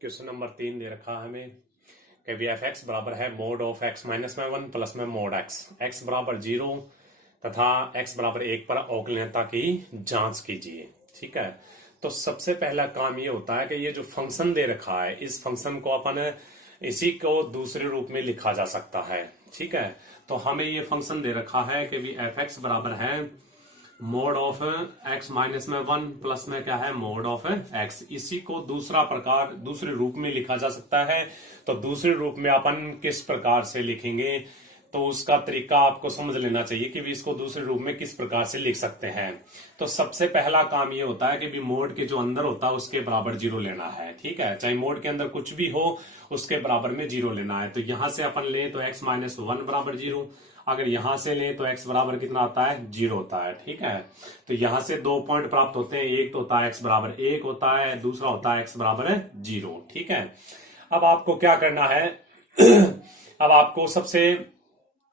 Question number 3 दे रखा है हमें कि वी एफ एक्स बराबर है मोड ऑफ एक्स माइनस में 1 प्लस में मोड एक्स एक्स बराबर 0 तथा एक्स बराबर 1 पर अवकलनीयता की जांच कीजिए। ठीक है, तो सबसे पहला काम ये होता है कि ये जो फंक्शन दे रखा है इस फंक्शन को अपन इसी को दूसरे रूप में लिखा जा सकता है। ठीक है, तो हमें ये फंक्शन दे रखा है कि वी एफ एक्स बराबर है मोड ऑफ एक्स माइनस में 1 प्लस में क्या है मोड ऑफ एक्स। इसी को दूसरे रूप में लिखा जा सकता है। तो दूसरे रूप में अपन किस प्रकार से लिखेंगे, तो उसका तरीका आपको समझ लेना चाहिए कि भी इसको दूसरे रूप में किस प्रकार से लिख सकते हैं। तो सबसे पहला काम ये होता है कि भी मोड के जो अंदर होता है उसके बराबर 0 लेना है। ठीक है, चाहे मोड के अंदर कुछ भी हो उसके बराबर में 0 लेना है। तो यहां से अपन ले तो x माइनस 1 बराबर 0, अगर यहां से ले तो x बराबर कितना आता है 0 होता है। ठीक है, तो यहां से 2 पॉइंट प्राप्त होते हैं, एक तो होता है x बराबर 1 होता है, दूसरा होता है x बराबर 0। ठीक है, अब आपको क्या करना है अब आपको सबसे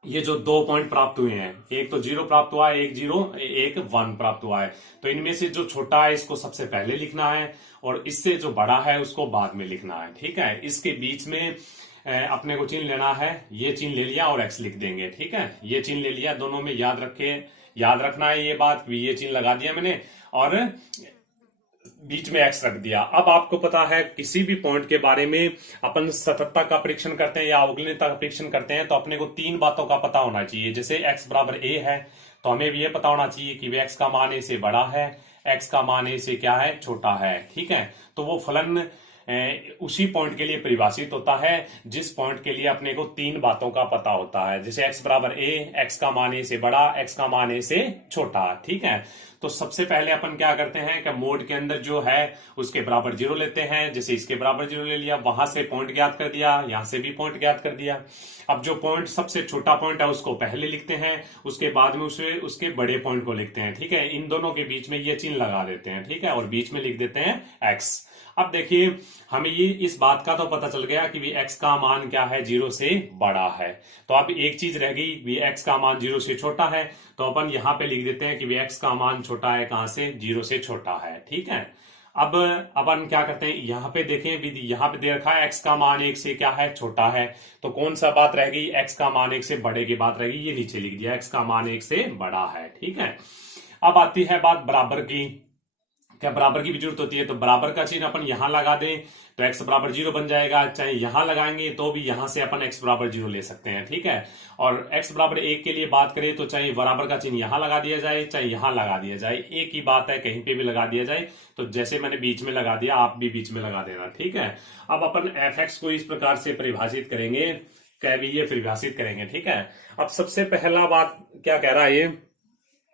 ये जो 2 पॉइंट प्राप्त हुए हैं, एक तो 0 प्राप्त हुआ है, एक 0 एक 1 प्राप्त हुआ है, तो इनमें से जो छोटा है इसको सबसे पहले लिखना है और इससे जो बड़ा है उसको बाद में लिखना है। ठीक है, इसके बीच में अपने को चिन्ह लेना है, ये चिन्ह ले लिया और x लिख देंगे। ठीक है, ये चिन्ह ले लिया, दोनों में याद रखना है ये बात, ये चिन्ह लगा दिया मैंने और बीच में x रख दिया। अब आपको पता है किसी भी पॉइंट के बारे में अपन सततता का परीक्षण करते हैं या अवकलनीयता का परीक्षण करते हैं तो अपने को 3 बातों का पता होना चाहिए। जैसे x बराबर a है तो हमें भी ये पता होना चाहिए कि वे x का मान a से बड़ा है, x का मान a से क्या है छोटा है। ठीक है, तो वो फलन उसी पॉइंट के लिए परिभाषित होता है जिस पॉइंट के लिए अपने को 3 बातों का पता होता है। जैसे x बराबर a, x का मान a से बड़ा, x का मान a से छोटा। ठीक है, तो सबसे पहले अपन क्या करते हैं कि मोड के अंदर जो है उसके बराबर 0 लेते हैं। जैसे इसके बराबर 0 ले लिया, वहां से पॉइंट ज्ञात कर दिया, यहां से भी पॉइंट ज्ञात कर दिया। अब जो पॉइंट सबसे छोटा पॉइंट है उसको पहले लिखते हैं, उसके बाद में उसके बड़े पॉइंट को लिखते हैं। ठीक है, इन दोनों के बीच में ये चिन्ह लगा देते हैं। ठीक है, और बीच में लिख देते हैं x। अब देखिए हमें ये इस बात का तो पता चल गया कि भी x का मान क्या है 0 से बड़ा है। तो अब एक चीज रह गई, भी x का मान 0 से छोटा है, तो अपन यहां पे लिख देते हैं कि भी x का मान छोटा है कहां से 0 से छोटा है। ठीक है, अब अपन क्या करते हैं, यहाँ पे देखें यहाँ पे दे रखा है x का मान 1 से क्या है छोटा है, तो कौन सा बात रह गई, x का मान 1 से बड़े की बात रह गई, ये नीचे लिख दिया x का मान 1 से बड़ा है। ठीक है, अब आती है बात बराबर की। क्या बराबर की भी जरूरत होती है, तो बराबर का चिन्ह अपन यहां लगा दें तो x बराबर 0 बन जाएगा, चाहे यहां लगाएंगे तो भी यहां से अपन x बराबर 0 ले सकते हैं। ठीक है, और x बराबर 1 के लिए बात करें तो चाहे बराबर का चिन्ह यहां लगा दिया जाए चाहे यहां लगा दिया जाए, एक ही बात है, कहीं पे भी लगा दिया जाए। तो जैसे मैंने बीच में लगा दिया आप भी बीच में लगा देना। ठीक है, अब अपन f(x) को इस प्रकार से परिभाषित करेंगे, ये परिभाषित करेंगे। ठीक है, अब सबसे पहला बात क्या कह रहा है, ये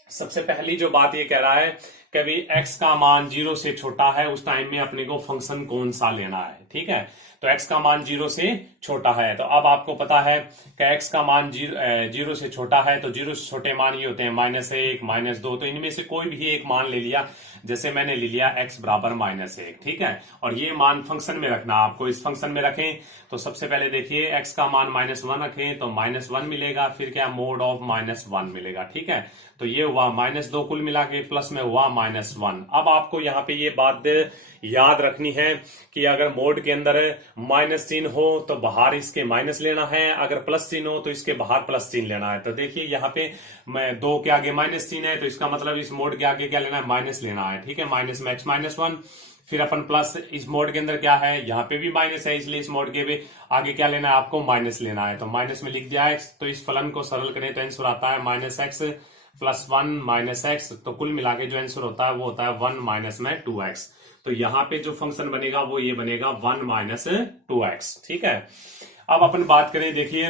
सबसे पहली जो बात ये कह रहा है कभी x का मान 0 से छोटा है उस टाइम में अपने को फंक्शन कौन सा लेना है। ठीक है, तो x का मान 0 से छोटा है, तो अब आपको पता है कि x का मान 0 से छोटा है, तो 0 से छोटे मान ये होते हैं -1 -2, तो इनमें से कोई भी एक मान ले लिया। जैसे मैंने ले लिया x बराबर -1। ठीक है, और ये मान फंक्शन में रखना, आपको इस फंक्शन में रखें तो सबसे पहले देखिए x का मान -1 रखें तो -1 मिलेगा, फिर क्या मोड ऑफ -1 मिलेगा। ठीक है, तो ये हुआ -2 कुल मिला के प्लस में हुआ -1। अब आपको यहाँ पे ये बात याद रखनी है कि अगर मोड के अंदर माइनस चिन्ह हो तो बाहर इसके माइनस लेना है, अगर प्लस चिन्ह हो तो इसके बाहर प्लस चिन्ह लेना है। तो देखिए यहाँ पे 2 के आगे माइनस चिन्ह है तो इसका मतलब इस मोड के आगे क्या लेना है, माइनस लेना है। ठीक है, माइनस में x -1, फिर अपन प्लस, इस मोड के अंदर क्या है यहाँ पे भी माइनस है, इसलिए इस मोड के भी आगे क्या लेना है, आपको माइनस लेना है। तो माइनस में लिख दिया x, तो इस फलन को सरल करें तो आंसर आता है -x + 1 -x, तो कुल मिला के जो आंसर होता है वो होता है 1 में 2x। तो यहाँ पे जो फंक्शन बनेगा वो ये बनेगा 1 - 2x। ठीक है, अब अपन बात करें, देखिए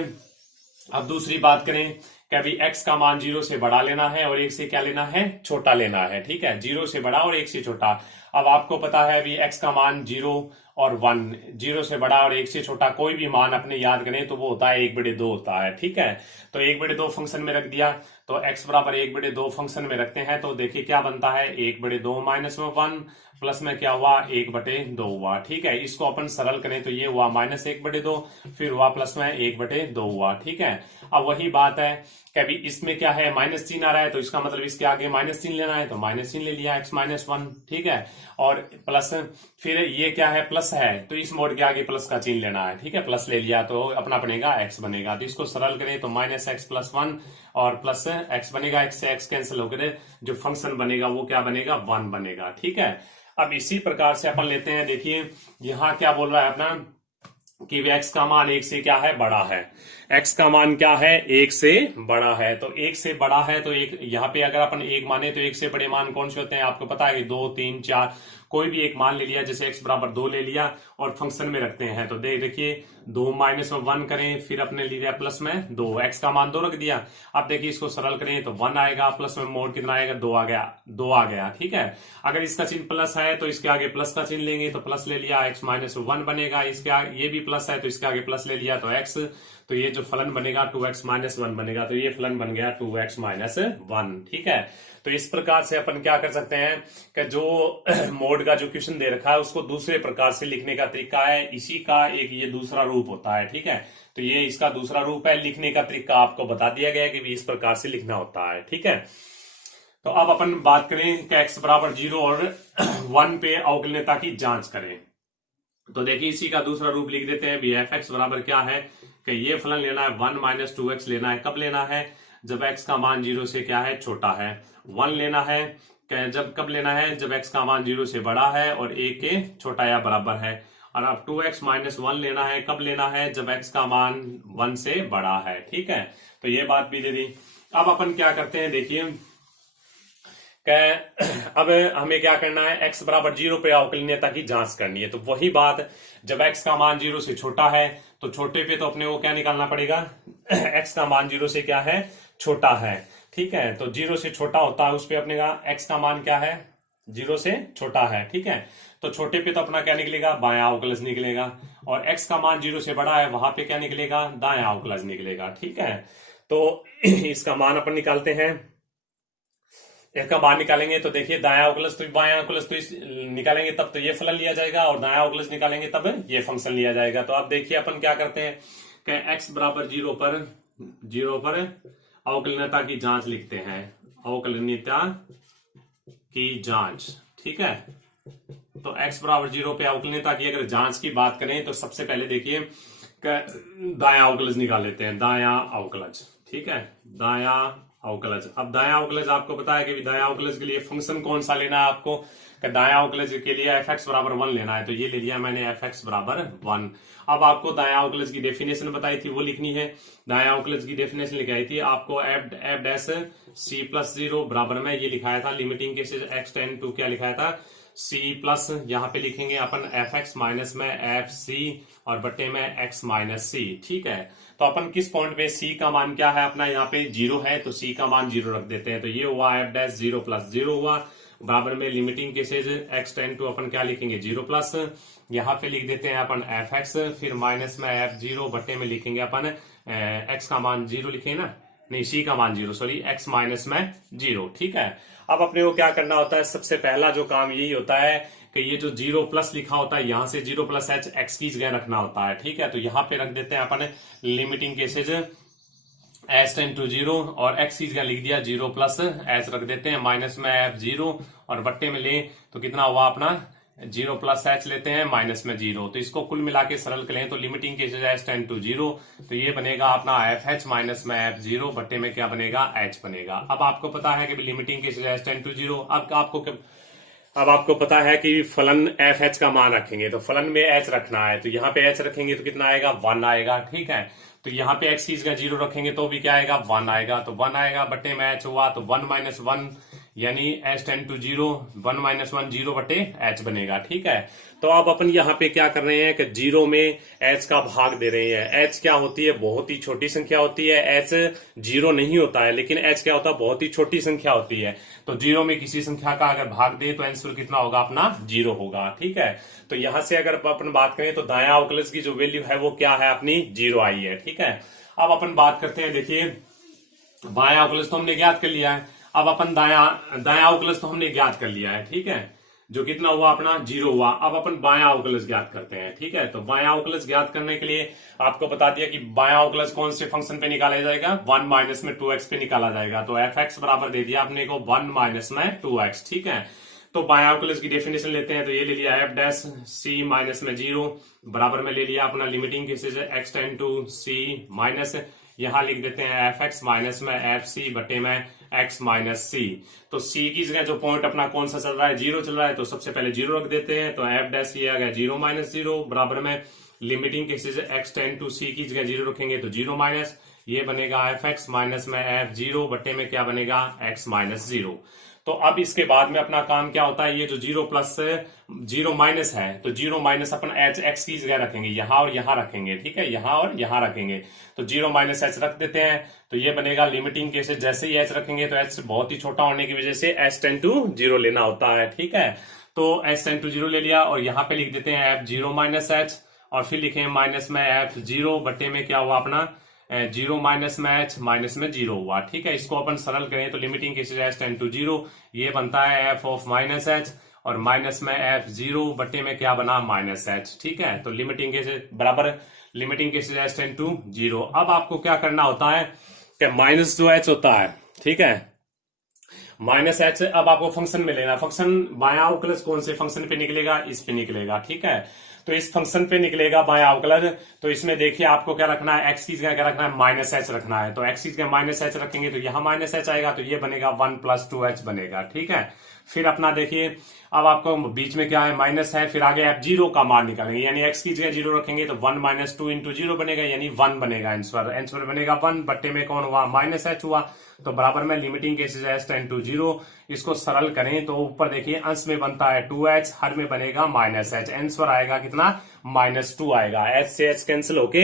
अब दूसरी बात करें कि अभी x का मान 0 से बड़ा लेना है और 1 से क्या लेना है, छोटा लेना है। ठीक है, 0 से बड़ा और 1 से छोटा। अब आपको पता है अभी x का मान 0 और 1, 0 से बड़ा और 1 से छोटा कोई भी मान अपने याद करें तो वो होता है 1/2 होता है। ठीक है, तो 1/2 फंक्शन में रख दिया, तो x बराबर 1/2 फंक्शन में रखते हैं तो देखिए क्या बनता है, 1/2 -1 प्लस में क्या हुआ 1/2 हुआ। ठीक है, इसको अपन सरल करें तो ये हुआ -1/2, फिर हुआ प्लस में 1/2 हुआ। ठीक है, अब वही बात है कि अभी इसमें क्या है माइनस चिन्ह आ रहा है तो इसका मतलब इसके आगे माइनस चिन्ह लेना है, तो माइनस चिन्ह ले लिया x -1। ठीक है, और प्लस, फिर ये क्या है, प्लस है, तो इस मोड के आगे प्लस का चिन्ह लेना है, ठीक है। प्लस ले लिया तो अपना बनेगा एक्स बनेगा, तो इसको सरल करें तो माइनस एक्स प्लस वन और प्लस एक्स बनेगा, एक्स से एक्स कैंसिल होकर जो फंक्शन बनेगा वो क्या बनेगा, वन बनेगा, ठीक है। अब इसी प्रकार से अपन लेते हैं, देखिए यहाँ क्या बोल रहा है अपना कि x का मान एक से क्या है, बड़ा है। x का मान क्या है, एक से बड़ा है, तो एक से बड़ा है तो एक, यहाँ पे अगर अपन एक माने तो एक से बड़े मान कौन से होते हैं आपको पता है कि 2, 3, 4, कोई भी एक मान ले लिया, जैसे x बराबर 2 ले लिया और फंक्शन में रखते हैं तो देखिए 2 माइनस में 1 करें, फिर अपने लिया प्लस में 2, x का मान 2 रख दिया। अब देखिए इसको सरल करें तो 1 आएगा, प्लस में मोड कितना आएगा, 2 आ गया, 2 आ गया, ठीक है। अगर इसका चिन्ह प्लस है तो इसके आगे प्लस का चिन्ह लेंगे, तो प्लस ले लिया, x माइनस 1 बनेगा, इसके आगे ये भी प्लस है तो इसके आगे प्लस ले लिया तो x, तो ये जो फलन बनेगा 2x माइनस 1 बनेगा, तो ये फलन बन गया 2x माइनस 1, ठीक है। तो इस प्रकार से अपन क्या कर सकते हैं कि जो मोड का जो क्वेश्चन दे रखा है उसको दूसरे प्रकार से लिखने का तरीका है, इसी का एक ये दूसरा रूप होता है, ठीक है। तो ये इसका दूसरा रूप है, लिखने का तरीका आपको बता दिया गया है कि इस प्रकार से लिखना होता है, ठीक है। तो अब अपन बात करें कि x बराबर 0 और 1 पे अवकलनीयता की जांच करें, तो देखिए इसी का दूसरा रूप लिख देते हैं। एफ एक्स बराबर क्या है कि ये फलन लेना है 1 माइनस 2x लेना है, कब लेना है, जब x का मान 0 से क्या है, छोटा है। 1 लेना है जब, कब लेना है, जब x का मान 0 से बड़ा है और a के छोटा या बराबर है। और अब 2x माइनस 1 लेना है, कब लेना है, जब x का मान 1 से बड़ा है, ठीक है। तो ये बात भी दे दी। अब अपन क्या करते हैं, देखिए अब हमें क्या करना है, x बराबर 0 पे अवकलनीयता की जांच करनी है। तो वही बात, जब x का मान 0 से छोटा है तो छोटे पे तो अपने को क्या निकालना पड़ेगा, x का मान 0 से क्या है, छोटा है, ठीक है। तो 0 से छोटा होता है उस पे अपने का x का मान क्या है, 0 से छोटा है, ठीक है। तो छोटे पे तो अपना क्या निकलेगा, बायां अवकलज निकलेगा, और x का मान 0 से बड़ा है वहां पे क्या निकलेगा, दायां अवकलज निकलेगा, ठीक है। तो इसका मान अपन निकालते हैं, इसका मान निकालेंगे तो देखिए दायां अवकलज तो बायां अवकलज तो निकालेंगे तब तो ये फलन लिया जाएगा, और दायां अवकलज निकालेंगे तब ये फंक्शन लिया जाएगा। तो अब देखिए अपन क्या करते हैं कि x बराबर 0 पर अवकलनीयता की जांच लिखते हैं, अवकलनीयता की जांच, ठीक है। तो x बराबर 0 पे अवकलनीयता की अगर जांच की बात करें तो सबसे पहले देखिए दायां अवकलज निकाल लेते हैं, दायां अवकलज, ठीक है, दायां अवकलज। अब दायां अवकलज आपको पता है कि दायां अवकलज के लिए फंक्शन कौन सा लेना है आपको, कि दायां अवकलज के लिए एफ एक्स बराबर 1 लेना है, तो ये ले लिया मैंने एफ एक्स बराबर 1। अब आपको दायां अवकलज की डेफिनेशन बताई थी वो लिखनी है। दायां अवकलज की डेफिनेशन लिखाई थी आपको, एफ डैश सी प्लस 0 बराबर में ये लिखाया था, limiting cases x tend to क्या लिखाया था, सी प्लस, यहाँ पे लिखेंगे अपन एफ एक्स माइनस में एफ सी और बट्टे में एक्स माइनस सी, ठीक है। तो अपन किस पॉइंट पे c का मान क्या है अपना, यहाँ पे 0 है तो c का मान 0 रख देते हैं, तो ये हुआ एफ डैश 0 प्लस 0 हुआ, बराबर में limiting cases x tend to अपन क्या लिखेंगे 0 प्लस, यहाँ पे लिख देते हैं अपन एफ एक्स, फिर माइनस में एफ 0 बट्टे में लिखेंगे अपन एक्स का मान 0 लिखेंगे ना, नहीं c का मान 0, सॉरी x माइनस में 0, ठीक है। अब अपने को क्या करना होता है, सबसे पहला जो काम यही होता है कि ये जो 0 प्लस लिखा होता है यहां से 0 प्लस एच एक्स की जगह रखना होता है, ठीक है। तो यहां पे रख देते हैं अपन limiting cases h tend to 0 और एक्स की जगह लिख दिया 0 प्लस एच रख देते हैं, माइनस में एफ 0 और बट्टे में ले तो कितना हुआ अपना 0 प्लस एच लेते हैं माइनस में 0, तो इसको कुल मिला के सरल करें तो limiting cases h tend to 0, तो ये बनेगा अपना एफ एच माइनस में एफ 0 बट्टे में क्या बनेगा एच बनेगा। अब आपको पता है कि limiting cases h tend to 0, अब आपको पता है कि फलन एफ एच का मान रखेंगे तो फलन में एच रखना है, तो यहाँ पे एच रखेंगे तो कितना आएगा 1 आएगा, ठीक है। तो यहाँ पे एक्स की जगह 0 रखेंगे तो भी क्या आएगा 1 आएगा, तो 1 आएगा बट्टे में एच हुआ तो 1 माइनस 1 यानी एच टेंड टू 0, 1 माइनस 1 0 बटे एच बनेगा, ठीक है। तो अब अपन यहाँ पे क्या कर रहे हैं कि 0 में एच का भाग दे रहे हैं। एच क्या होती है, बहुत ही छोटी संख्या होती है, एच 0 नहीं होता है, लेकिन एच क्या होता है, बहुत ही छोटी संख्या होती है। तो 0 में किसी संख्या का अगर भाग दे तो आंसर कितना होगा अपना 0 होगा, ठीक है। तो यहां से अगर अपन बात करें तो दायां अवकलज की जो वैल्यू है वो क्या है अपनी 0 आई है, ठीक है। अब अपन बात करते हैं, देखिए बायां अवकलज तो हमने ज्ञात कर लिया है, अब अपन दायां अवकलज तो हमने ज्ञात कर लिया है, ठीक है, जो कितना हुआ अपना 0 हुआ। अब अपन बायां अवकलज ज्ञात करते हैं, ठीक है। तो बायां अवकलज ज्ञात करने के लिए आपको बता दिया कि बायां अवकलज कौन से फंक्शन पे निकाला जाएगा, 1 माइनस में 2x पे निकाला जाएगा। तो एफ एक्स बराबर दे दिया अपने को 1 माइनस में 2x, ठीक है। तो बायोक्लिस की डेफिनेशन लेते हैं, तो ये ले लिया एफ डैश सी माइनस में 0 बराबर में ले लिया अपना limiting cases x tend to c minus, यहां लिख देते हैं एफ एक्स माइनस में एफ सी बटे में एक्स माइनस सी। तो सी की जगह जो पॉइंट अपना कौन सा चल रहा है, 0 चल रहा है, तो सबसे पहले 0 रख देते हैं। तो एफ डैश ये आ गया 0 माइनस 0 बराबर में limiting cases x tend to c की जगह 0 रखेंगे तो 0 माइनस, ये बनेगा एफ एक्स माइनस में एफ 0 बटे में क्या बनेगा एक्स माइनस 0। तो अब इसके बाद में अपना काम क्या होता है, ये जो 0 प्लस 0 माइनस है, तो 0 माइनस अपन एच एक्स की जगह रखेंगे, यहां और यहां रखेंगे, ठीक है, यहां और यहां रखेंगे। तो 0 माइनस एच रख देते हैं, तो ये बनेगा लिमिटिंग केसेस जैसे ही एच रखेंगे तो एच बहुत ही छोटा होने की वजह से एच टेंड टू 0 लेना होता है, ठीक है। तो एच टेंड टू 0 ले लिया और यहाँ पे लिख देते हैं एफ 0 माइनस एच और फिर लिखे माइनस में एफ 0 बटे में क्या हुआ अपना 0 माइनस में एच माइनस में 0 हुआ, ठीक है। इसको अपन सरल करें तो limiting cases h tend to 0, ये बनता है एफ ऑफ माइनस एच और माइनस में एफ 0 बटे में क्या बना माइनस एच, ठीक है। तो लिमिटिंग केसेज बराबर limiting cases h tend to 0। अब आपको क्या करना होता है कि माइनस जो एच होता है, ठीक है, माइनस एच अब आपको फंक्शन में लेना, फंक्शन बायां अवकलज कौन से फंक्शन पे निकलेगा, इस पे निकलेगा, ठीक है। तो इस फंक्शन पे निकलेगा बायां अवकलज, तो इसमें देखिए आपको क्या रखना है, एक्स की जगह क्या रखना है माइनस एच रखना है। तो एक्स की जगह माइनस एच रखेंगे तो यहां माइनस एच आएगा, तो ये बनेगा 1 प्लस 2h बनेगा, ठीक है। फिर अपना देखिए अब आपको बीच में क्या है माइनस है, फिर आगे एफ 0 का मान निकालेंगे, यानी एक्स की जगह 0 रखेंगे तो 1 माइनस 2 इंटू 0 बनेगा, यानी 1 बनेगा आंसर, आंसर बनेगा 1 बट्टे में कौन हुआ माइनस एच हुआ। तो बराबर में limiting cases h tend to 0, इसको सरल करें तो ऊपर देखिए अंश में बनता है 2h, हर में बनेगा माइनस एच, आंसर आएगा कितना -2 आएगा। एच से एच कैंसिल होके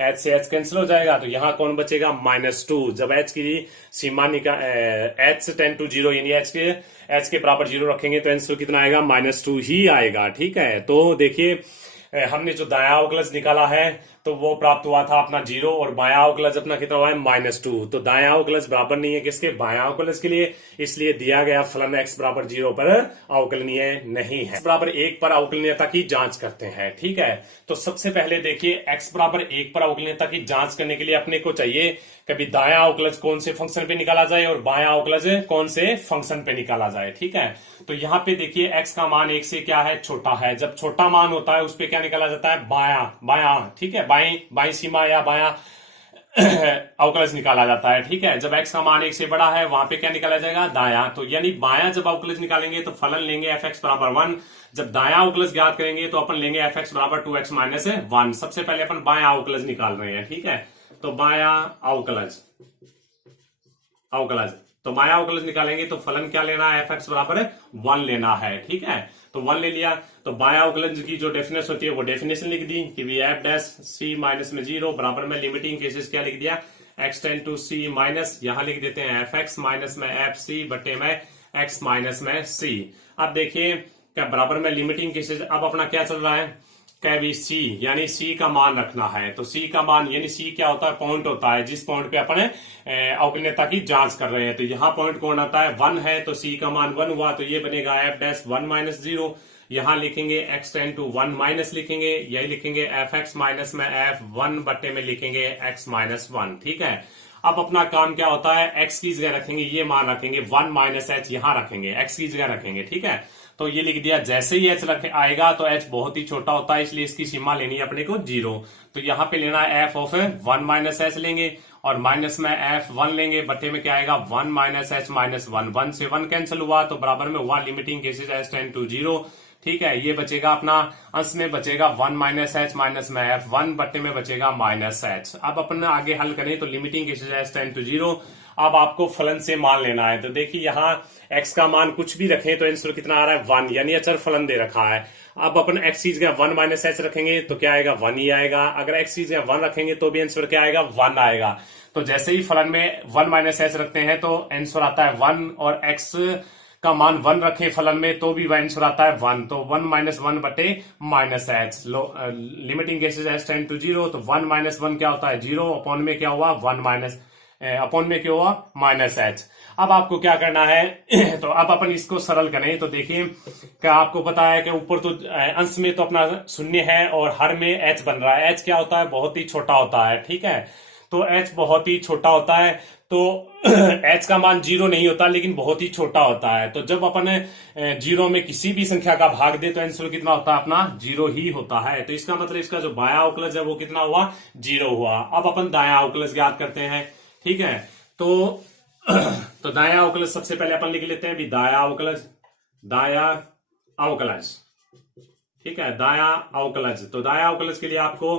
एच से एच कैंसिल हो जाएगा, तो यहां कौन बचेगा -2। जब एच की सीमा एच टेंड टू 0 यानी एच के बराबर 0 रखेंगे तो आंसर कितना आएगा -2 ही आएगा, ठीक है। तो देखिए हमने जो दायां अवकलज निकाला है तो वो प्राप्त हुआ था अपना 0 और बायां अवकलज अपना कितना हुआ है -2। तो दायां अवकलज बराबर नहीं है किसके, बायां अवकलज के लिए, इसलिए दिया गया फलन x बराबर 0 पर अवकलनीय नहीं है। x बराबर 1 पर अवकलनीयता की जांच करते हैं, ठीक है। तो सबसे पहले देखिए x बराबर 1 पर अवकलनीयता की जांच करने के लिए अपने को चाहिए कभी दायां अवकलज कौन से फंक्शन पे निकाला जाए और बायां अवकलज कौन से फंक्शन पे निकाला जाए, ठीक है। तो यहाँ पे देखिए x का मान 1 से क्या है छोटा है, जब छोटा मान होता है उस पे क्या निकाला जाता है बायां, ठीक है, बाई सीमा या बायां अवकलज निकाला जाता है, ठीक है। जब x का मान 1 से बड़ा है वहां पे क्या निकाला जाएगा दायां, तो यानी बायां जब अवकलज निकालेंगे तो फलन लेंगे एफ एक्स बराबर 1, जब दायां अवकलज ज्ञात करेंगे तो अपन लेंगे एफ एक्स बराबर 2x माइनस 1। सबसे पहले अपन बायां अवकलज निकाल रहे हैं, ठीक है। तो बायां अवकलज तो बायां अवकलज निकालेंगे तो फलन क्या लेना है, एफ एक्स बराबर 1 लेना है, ठीक है। तो 1 ले लिया, तो बायां अवकलज की जो डेफिनेशन होती है वो डेफिनेशन लिख दी कि we f dash c minus में 0 बराबर में लिमिटिंग केसेस क्या लिख दिया x tend to c minus, यहां लिख देते हैं एफ एक्स माइनस में एफ सी बटे में एक्स माइनस में सी। अब देखिए क्या बराबर में लिमिटिंग केसेस, अब अपना क्या चल रहा है कैवी सी, यानी सी का मान रखना है। तो सी का मान यानी सी क्या होता है, पॉइंट होता है जिस पॉइंट पे अपन अवकलनीयता की जांच कर रहे हैं। तो यहाँ पॉइंट कौन आता है 1 है, तो सी का मान 1 हुआ, तो ये बनेगा एफ डैश 1 माइनस 0, यहां लिखेंगे एक्स टेंड टू 1 माइनस लिखेंगे, यही लिखेंगे एफ एक्स माइनस में एफ 1 बटे में लिखेंगे एक्स माइनस 1, ठीक है। अब अपना काम क्या होता है, एक्स की जगह रखेंगे ये मान रखेंगे 1 माइनस एच यहां रखेंगे, एक्स की जगह रखेंगे, ठीक है। तो ये लिख दिया, जैसे ही एच आएगा तो एच बहुत ही छोटा होता है, इसलिए इसकी सीमा लेनी है अपने को 0। तो यहाँ पे लेना है एफ ऑफ 1 माइनस एच लेंगे और माइनस में एफ 1 लेंगे, बटे में क्या आएगा 1 माइनस एच माइनस 1, 1 से 1 कैंसिल हुआ, तो बराबर में हुआ limiting cases h tend to 0, ठीक है। ये बचेगा अपना अंश में बचेगा 1 माइनस एच माइनस में एफ 1 बटे में बचेगा माइनस एच। अब अपन आगे हल करें तो limiting cases h tend to 0, अब आपको फलन से मान लेना है। तो देखिए यहाँ x का मान कुछ भी रखें तो आंसर कितना आ रहा है 1, यानी अचर फलन दे रखा है। अब अपन x की जगह 1 माइनस एच रखेंगे तो क्या आएगा 1 ही आएगा, अगर x की जगह 1 रखेंगे तो भी आंसर क्या आएगा 1 आएगा। तो जैसे ही फलन में 1 माइनस एच रखते हैं तो आंसर आता है 1, और x का मान 1 रखे फलन में तो भी आंसर आता है 1, तो 1 माइनस 1 बटे minus h. Limiting cases h tend to 0, तो 1 माइनस 1 क्या होता है 0, अपॉन में क्या हुआ 1 माइनस अपॉन में क्या हुआ माइनस एच। अब आपको क्या करना है तो अब अपन इसको सरल करें तो देखिए क्या आपको पता है कि ऊपर तो अंश में तो अपना शून्य है और हर में एच बन रहा है, एच क्या होता है बहुत ही छोटा होता है, ठीक है। तो एच बहुत ही छोटा होता है, तो h का मान 0 नहीं होता लेकिन बहुत ही छोटा होता है। तो जब अपन 0 में किसी भी संख्या का भाग दे तो आंसर कितना होता है अपना 0 ही होता है। तो इसका मतलब इसका जो बाया अवकलज है वो कितना हुआ 0 हुआ। अब अपन दाया अवकलज ज्ञात करते हैं। ठीक है, तो दाया अवकलज सबसे पहले अपन लिख लेते हैं भी दाया अवकलज। ठीक है, दाया अवकलज। तो दाया अवकलज के लिए आपको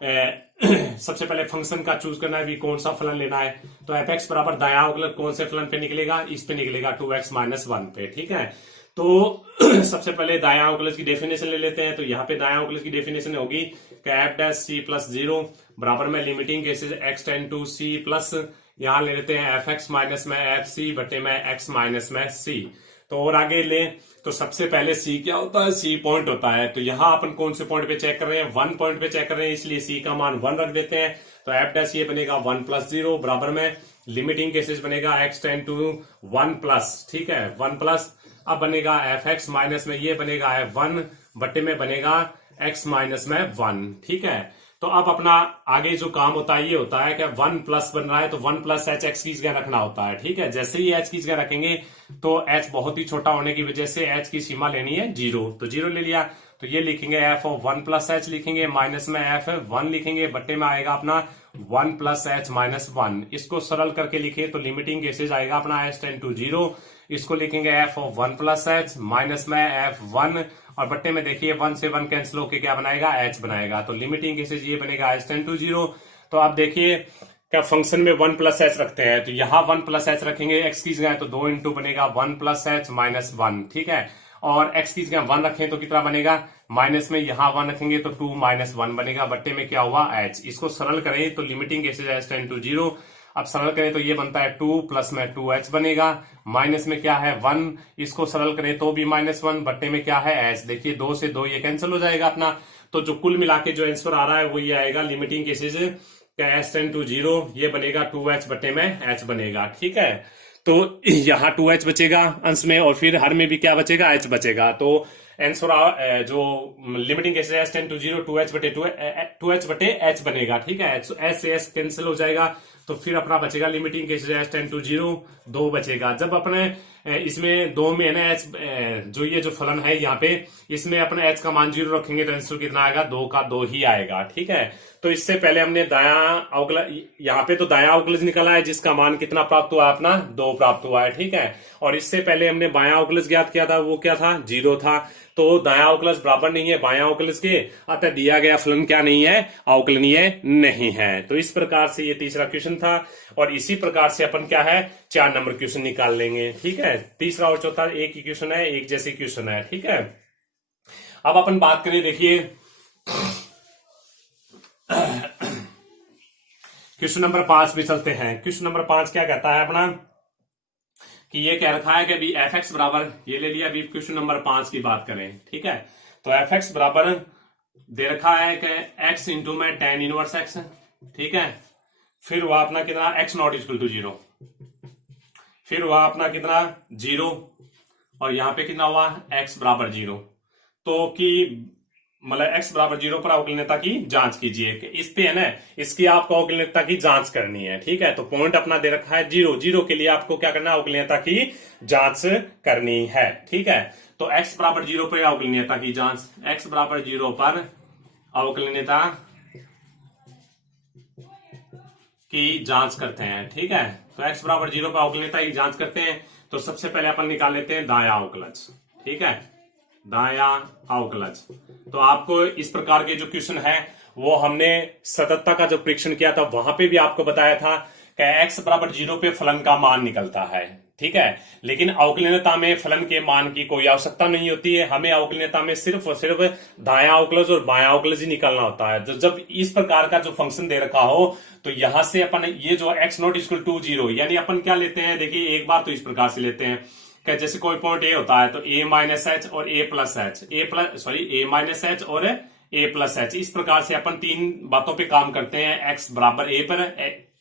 सबसे पहले फंक्शन का चूज करना है भी कौन सा फलन लेना है। तो एफ एक्स बराबर दाया अवकलज कौन से फलन पे निकलेगा, इस पे निकलेगा 2x माइनस 1 पे। ठीक है, तो सबसे पहले दाया अवकलज की डेफिनेशन ले लेते हैं। तो यहाँ पे दाया अवकलज की डेफिनेशन होगी कि एफ डैश सी प्लस 0 बराबर में limiting cases x tend to c plus यहां ले लेते हैं एफ एक्स माइनस में एफ सी बटे में x माइनस में सी। तो और आगे ले तो सबसे पहले c क्या होता है, c पॉइंट होता है। तो यहां अपन कौन से पॉइंट पे चेक कर रहे हैं, 1 पॉइंट पे चेक कर रहे हैं, इसलिए c का मान 1 रख देते हैं। तो एफ डैश ये बनेगा 1 प्लस 0 बराबर में लिमिटिंग केसेस बनेगा x टेंड टू 1 प्लस। ठीक है, 1 प्लस अब बनेगा एफ एक्स माइनस में ये बनेगा 1 बटे में बनेगा x माइनस में 1। ठीक है, तो अब अपना आगे जो काम होता है ये होता है कि 1 प्लस बन रहा है तो 1 प्लस एच एक्स की जगह रखना होता है। ठीक है, जैसे ही एच की जगह रखेंगे तो एच बहुत ही छोटा होने की वजह से एच की सीमा लेनी है 0। तो 0 ले लिया तो ये लिखेंगे एफ ऑफ 1 प्लस एच लिखेंगे माइनस में एफ 1 लिखेंगे बट्टे में आएगा अपना 1 प्लस एच माइनस 1। इसको सरल करके लिखे तो लिमिटिंग केसेज आएगा अपना एच टेंड टू 0। इसको लिखेंगे f of 1 plus H minus में एफ 1 और बट्टे में देखिए 1 से 1 कैंसिल होकर क्या बनाएगा h बनाएगा। तो लिमिटिंग केसेज ये बनेगा h टेंड टू 0। तो आप देखिए क्या फंक्शन में 1 प्लस एच रखते हैं तो यहां 1 प्लस एच रखेंगे x की जगह तो 2 इंटू बनेगा 1 प्लस एच माइनस 1। ठीक है, और x की जगह 1 रखें तो कितना बनेगा माइनस में यहां 1 रखेंगे तो 2 माइनस 1 बनेगा बट्टे में क्या हुआ h। इसको सरल करें तो limiting cases h tend to 0। अब सरल करें तो ये बनता है 2 प्लस में 2h बनेगा माइनस में क्या है 1। इसको सरल करें तो भी माइनस 1 बट्टे में क्या है h। देखिए 2 से 2 ये कैंसिल हो जाएगा अपना। तो जो कुल मिला के जो आंसर आ रहा है वो ये आएगा लिमिटिंग केसेज का h टेंड टू 0 ये बनेगा 2h बट्टे में h बनेगा। ठीक है, तो यहाँ 2h बचेगा अंश में और फिर हर में भी क्या बचेगा h बचेगा। तो आंसर जो limiting cases h tend to 0 2h बटे h बनेगा। ठीक है, h से h कैंसिल हो जाएगा तो फिर अपना बचेगा limiting cases h tend to 0 2 बचेगा। जब अपने इसमें 2 में है ना h जो ये जो फलन है यहाँ पे इसमें अपने h का मान 0 रखेंगे तो आंसर कितना आएगा 2 का 2 ही आएगा। ठीक है, तो इससे पहले हमने दाया अवकलज यहाँ पे तो दाया अवकलज निकला है जिसका मान कितना प्राप्त हुआ अपना 2 प्राप्त हुआ है। ठीक है, और इससे पहले हमने बाया अवकलज ज्ञात किया था वो क्या था 0 था। तो दाया अवकलज बराबर नहीं है बाया अवकलज के, अतः दिया गया फलन क्या नहीं है अवकलनीय नहीं है। तो इस प्रकार से ये तीसरा क्वेश्चन था और इसी प्रकार से अपन क्या है 4 नंबर क्वेश्चन निकाल लेंगे। ठीक है, तीसरा और चौथा एक ही क्वेश्चन है, एक जैसे क्वेश्चन है। ठीक है, अब अपन बात करें देखिए क्वेश्चन नंबर 5 पे चलते हैं। क्वेश्चन नंबर 5 क्या कहता है अपना कि ये कह रखा है कि अभी एफ एक्स बराबर ये ले लिया। अभी क्वेश्चन नंबर 5 की बात करें। ठीक है, तो एफ एक्स बराबर दे रखा है कि एक्स इंटू में tan इनवर्स एक्स। ठीक है, फिर हुआ अपना कितना एक्स नॉट इक्वल टू 0, फिर हुआ अपना कितना 0 और यहां पे कितना हुआ एक्स बराबर 0। तो कि मतलब x बराबर 0 पर अवकलनीयता की जांच कीजिए। इस पे है ना इसकी आपको अवकलनीयता की जांच करनी है। ठीक है, तो पॉइंट अपना दे रखा है 0 0 के लिए आपको क्या करना है अवकलनीयता की जांच करनी है। ठीक है, तो x बराबर 0 पर अवकलनीयता की जांच, x बराबर 0 पर अवकलनीयता की जांच करते हैं। ठीक है, तो x बराबर 0 पर अवकलनीयता की जांच करते हैं। तो सबसे पहले अपन निकाल लेते हैं दाया अवकलज। ठीक है, दाया अवकलज। तो आपको इस प्रकार के जो क्वेश्चन है वो हमने सततता का जो परीक्षण किया था वहां पे भी आपको बताया था कि x बराबर 0 पे फलन का मान निकलता है। ठीक है, लेकिन अवकलनीयता में फलन के मान की कोई आवश्यकता नहीं होती है। हमें अवकलनीयता में सिर्फ और सिर्फ दाया अवकलज और बाया अवकलज ही निकलना होता है। तो जब इस प्रकार का जो फंक्शन दे रखा हो तो यहां से अपन ये जो x नॉट इक्वल टू 0 यानी अपन क्या लेते हैं देखिए एक बार तो इस प्रकार से लेते हैं कि जैसे कोई पॉइंट ए होता है तो a माइनस एच और a plus H a minus h और a प्लस एच। इस प्रकार से अपन 3 बातों पे काम करते हैं, x बराबर a पर,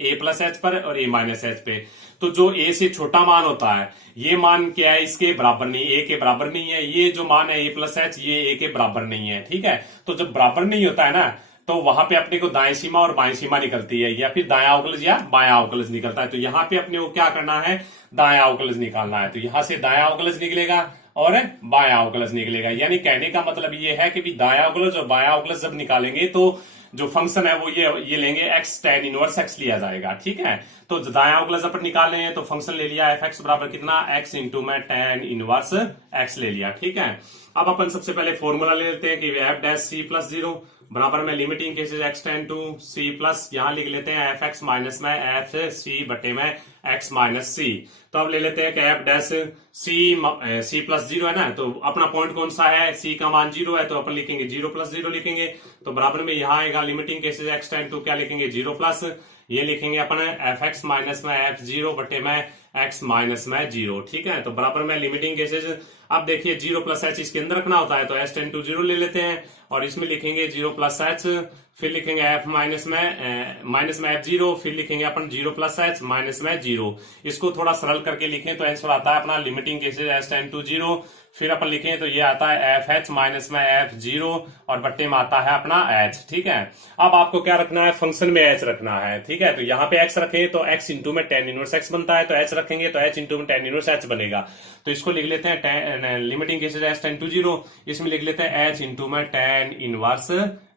a प्लस एच पर और a माइनस एच पे। तो जो a से छोटा मान होता है ये मान क्या है इसके बराबर नहीं, a के बराबर नहीं है। ये जो मान है a प्लस एच ये a के बराबर नहीं है। ठीक है, तो जब बराबर नहीं होता है ना तो वहां पे अपने को दाएं सीमा और बाएं सीमा निकलती है, या फिर दायां अवकलज या बायां अवकलज निकलता है। तो यहाँ पे अपने को क्या करना है, दायां अवकलज निकालना है। तो यहां से दायां अवकलज निकलेगा और बायां अवकलज निकलेगा। यानी कहने का मतलब ये है कि भी दायां अवकलज और बायां अवकलज जब निकालेंगे तो जो फंक्शन है वो ये लेंगे एक्स tan इनवर्स एक्स लिया जाएगा। ठीक है, तो दायां अवकलज अपन निकाल रहे हैं तो फंक्शन ले लिया एफ एक्स बराबर कितना, एक्स इंटू में tan इनवर्स एक्स ले लिया। ठीक है, अब अपन सबसे पहले फॉर्मूला ले लेते हैं कि एफ डैश सी प्लस 0 बराबर में limiting cases x ten to c plus, यहां लिख लेते हैं एफ एक्स माइनस में एफ सी बटे में एक्स माइनस सी। तो अब ले लेते हैं कि एफ डैश सी प्लस 0 है ना, तो अपना पॉइंट कौन सा है, सी का मान 0 है, तो अपन लिखेंगे 0 प्लस 0 लिखेंगे। तो बराबर में यहां आएगा limiting cases x ten to क्या लिखेंगे 0 प्लस, ये लिखेंगे अपन एफ एक्स माइनस में एफ 0 बटे में एक्स माइनस में 0। ठीक है, तो बराबर में लिमिटिंग केसेज, अब देखिए 0 प्लस एच इसके अंदर रखना होता है तो एच टेन टू 0 ले लेते हैं और इसमें लिखेंगे 0 प्लस एच, फिर लिखेंगे एफ माइनस में एफ 0, फिर लिखेंगे अपन 0 प्लस एच माइनस में 0। इसको थोड़ा सरल करके लिखें तो आंसर आता है अपना limiting cases h ten to 0, फिर अपन लिखें तो ये आता है एफ एच माइनस में एफ 0 और बट्टे में आता है अपना एच। ठीक है, अब आपको क्या रखना है, फंक्शन में एच रखना है। ठीक है, तो यहाँ पे एक्स रखें तो एक्स इंटू में tan इनवर्स एक्स बनता है, तो एच रखेंगे तो एच इंटू में tan इनवर्स एच बनेगा। तो इसको लिख लेते हैं limiting cases h ten to 0, इसमें लिख लेते हैं एच इंटू में tan इनवर्स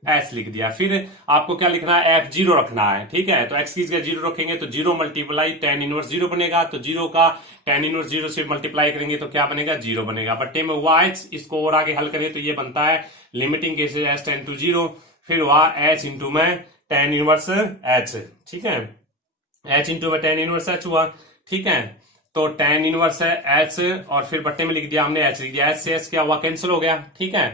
एच लिख दिया। फिर आपको क्या लिखना है, एफ 0 रखना है। ठीक है, तो एक्स की जगह 0 रखेंगे तो 0 मल्टीप्लाई tan इनवर्स 0 बनेगा, तो 0 का tan इनवर्स 0 से मल्टीप्लाई करेंगे तो क्या बनेगा 0 बनेगा, बट्टे में हुआ एच। इसको और आगे हल करें तो ये बनता है limiting cases h ten to 0, फिर हुआ एच इंटू में tan इनवर्स एच। ठीक है, एच इंटू में tan इनवर्स एच हुआ। ठीक है, तो tan इनवर्स है एच और फिर बट्टे में लिख दिया हमने एच लिख दिया, एच से एच क्या हुआ, कैंसिल हो गया। ठीक है,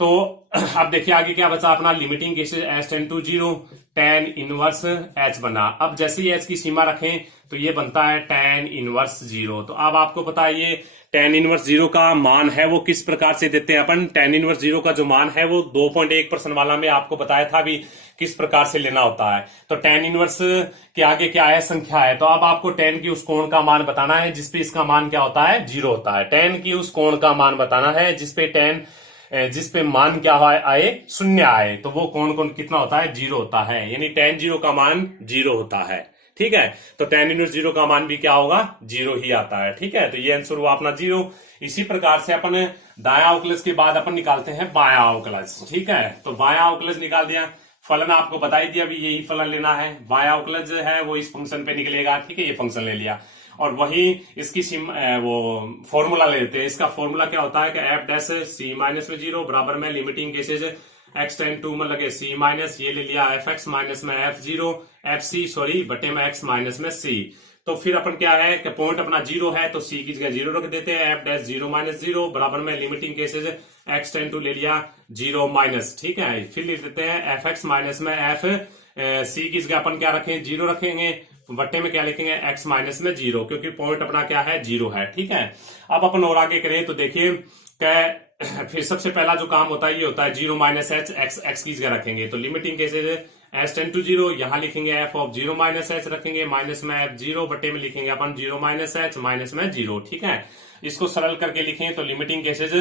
तो अब देखिए आगे क्या बचा अपना limiting cases h ten to 0 tan inverse h बना। अब जैसे ही एच की सीमा रखें तो ये बनता है tan इनवर्स 0। तो अब आपको पता है ये tan इनवर्स 0 का मान है वो किस प्रकार से देते हैं अपन, tan इनवर्स 0 का जो मान है वो 2.1% वाला में आपको बताया था भी किस प्रकार से लेना होता है। तो tan इनवर्स के आगे क्या है, संख्या है, तो अब आपको tan की उस कोण का मान बताना है जिसपे इसका मान क्या होता है 0 होता है। tan की उस कोण का मान बताना है जिसपे मान क्या आए, शून्य आए, तो वो कौन कितना होता है 0 होता है, यानी tan 0 का मान 0 होता है। ठीक है, तो tan इनवर्स 0 का मान भी क्या होगा 0 ही आता है। ठीक है, तो ये आंसर हुआ अपना 0। इसी प्रकार से अपन दायां अवकलज के बाद अपन निकालते हैं बायां अवकलज। ठीक है, तो बायां अवकलज निकाल दिया, फलन आपको बता ही दिया भी यही फलन लेना है, बायां अवकलज है वो इस फंक्शन पे निकलेगा। ठीक है, ये फंक्शन ले लिया और वही इसकी वो फॉर्मूला ले लेते हैं। इसका फॉर्मूला क्या होता है कि एफ डैश सी माइनस में 0 बराबर में limiting cases x ten to में लगे सी माइनस, ये ले लिया एफ एक्स माइनस में एफ 0 एफ सी सॉरी बटे में एक्स माइनस में सी। तो फिर अपन क्या है कि पॉइंट अपना 0 है तो सी की जगह 0 रख देते हैं, एफ डैश 0 माइनस 0 बराबर में limiting cases x ten to ले लिया 0 माइनस। ठीक है, फिर लिख देते हैं एफ एक्स माइनस में एफ सी की जगह अपन क्या रखें 0 रखेंगे, बट्टे में क्या लिखेंगे एक्स माइनस में 0, क्योंकि पॉइंट अपना क्या है 0 है। ठीक है, अब अपन और आगे करें तो देखिए फिर सबसे पहला जो काम होता है ये होता है 0 माइनस एच एक्स की जगह रखेंगे, तो limiting cases h ten to 0, यहां लिखेंगे एफ ऑफ 0 माइनस एच रखेंगे, माइनस में एफ 0 बटे में लिखेंगे अपन 0 माइनस एच माइनस में 0। ठीक है, इसको सरल करके लिखें तो लिमिटिंग केसेज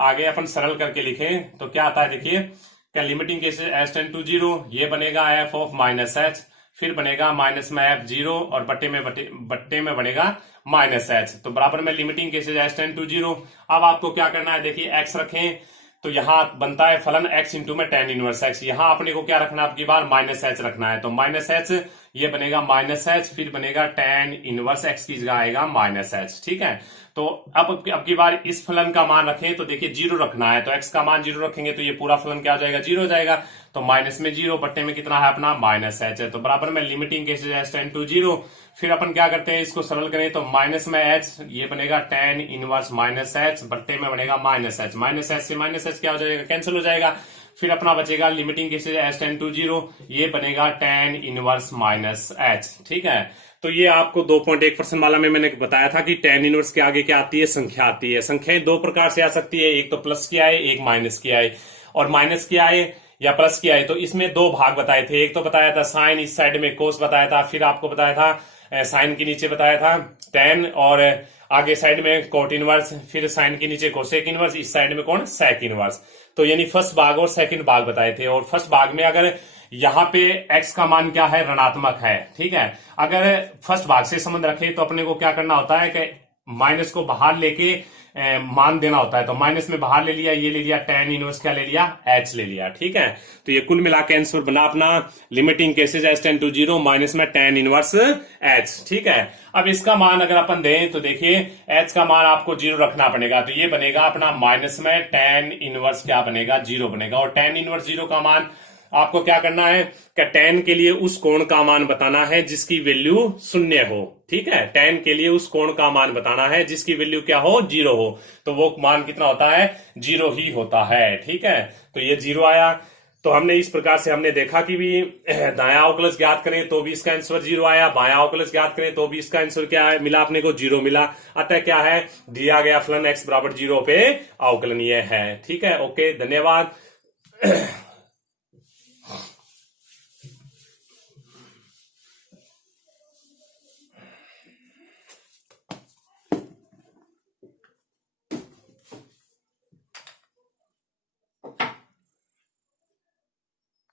आगे अपन सरल करके लिखें तो क्या आता है, देखिए क्या limiting cases h ten to 0 ये बनेगा एफ ऑफ माइनस एच, फिर बनेगा माइनस में एफ 0 और बट्टे में बनेगा माइनस एच, तो बराबर में limiting cases h ten to 0। अब आपको क्या करना है, देखिए एक्स रखें तो यहां बनता है फलन एक्स इंटू में tan इनवर्स एक्स, यहां अपने को क्या रखना है आपकी बार माइनस एच रखना है, तो माइनस एच ये बनेगा माइनस एच, फिर बनेगा tan इनवर्स एक्स की जगह आएगा माइनस एच। ठीक है, तो अब की बार इस फलन का मान रखें तो देखिए 0 रखना है, तो x का मान 0 रखेंगे तो ये पूरा फलन क्या हो जाएगा 0 हो जाएगा, तो माइनस में 0 बट्टे में कितना है अपना माइनस एच है, तो बराबर में limiting cases h ten to 0। फिर अपन क्या करते हैं इसको सरल करें तो माइनस में एच ये बनेगा tan इनवर्स माइनस एच बट्टे में बनेगा माइनस एच, माइनस एच से माइनस एच क्या हो जाएगा कैंसिल हो जाएगा, फिर अपना बचेगा limiting cases h ten to 0 ये बनेगा tan इनवर्स माइनस एच। ठीक है, तो ये आपको 2.1% वाला में मैंने बताया था कि tan इनवर्स के आगे क्या आती है, संख्या आती है। संख्याएं दो प्रकार से आ सकती है, एक तो प्लस की आए एक माइनस की आए, और माइनस की आए या प्लस की आए तो इसमें दो भाग बताए थे, एक तो बताया था साइन इस साइड में कोस बताया था, फिर आपको बताया था साइन के नीचे बताया था tan और आगे साइड में कोट इनवर्स, फिर साइन के नीचे कोसेक इनवर्स, इस साइड में कौन सेक इनवर्स। तो यानी फर्स्ट भाग और सेकंड भाग बताए थे। और फर्स्ट भाग में अगर यहां पे x का मान क्या है, ऋणात्मक है, ठीक है। अगर फर्स्ट भाग से संबंध रखे तो अपने को क्या करना होता है कि माइनस को बाहर लेके मान देना होता है। तो माइनस में बाहर ले लिया, ये ले लिया, tan इनवर्स क्या ले लिया, h ले लिया, ठीक है। तो ये कुल मिला के आंसर बना अपना limiting cases s tend to 0 minus में tan इनवर्स h, ठीक है। अब इसका मान अगर अपन दें तो देखिए h का मान आपको 0 रखना पड़ेगा, तो ये बनेगा अपना माइनस में tan इनवर्स क्या बनेगा, 0 बनेगा। और tan इनवर्स 0 का मान आपको क्या करना है कि tan के लिए उस कोण का मान बताना है जिसकी वैल्यू 0 हो, ठीक है। tan के लिए उस कोण का मान बताना है जिसकी वैल्यू क्या हो, 0 हो। तो वो मान कितना होता है, 0 ही होता है, ठीक है। तो ये 0 आया। तो हमने इस प्रकार से हमने देखा कि भी दायां अवकलज ज्ञात करें तो भी इसका आंसर 0 आया, बायां अवकलज ज्ञात करें तो भी इसका आंसर क्या है, मिला अपने को 0 मिला। अतः क्या है, दिया गया फलन x बराबर 0 पे अवकलनीय है, ठीक है। ओके, धन्यवाद।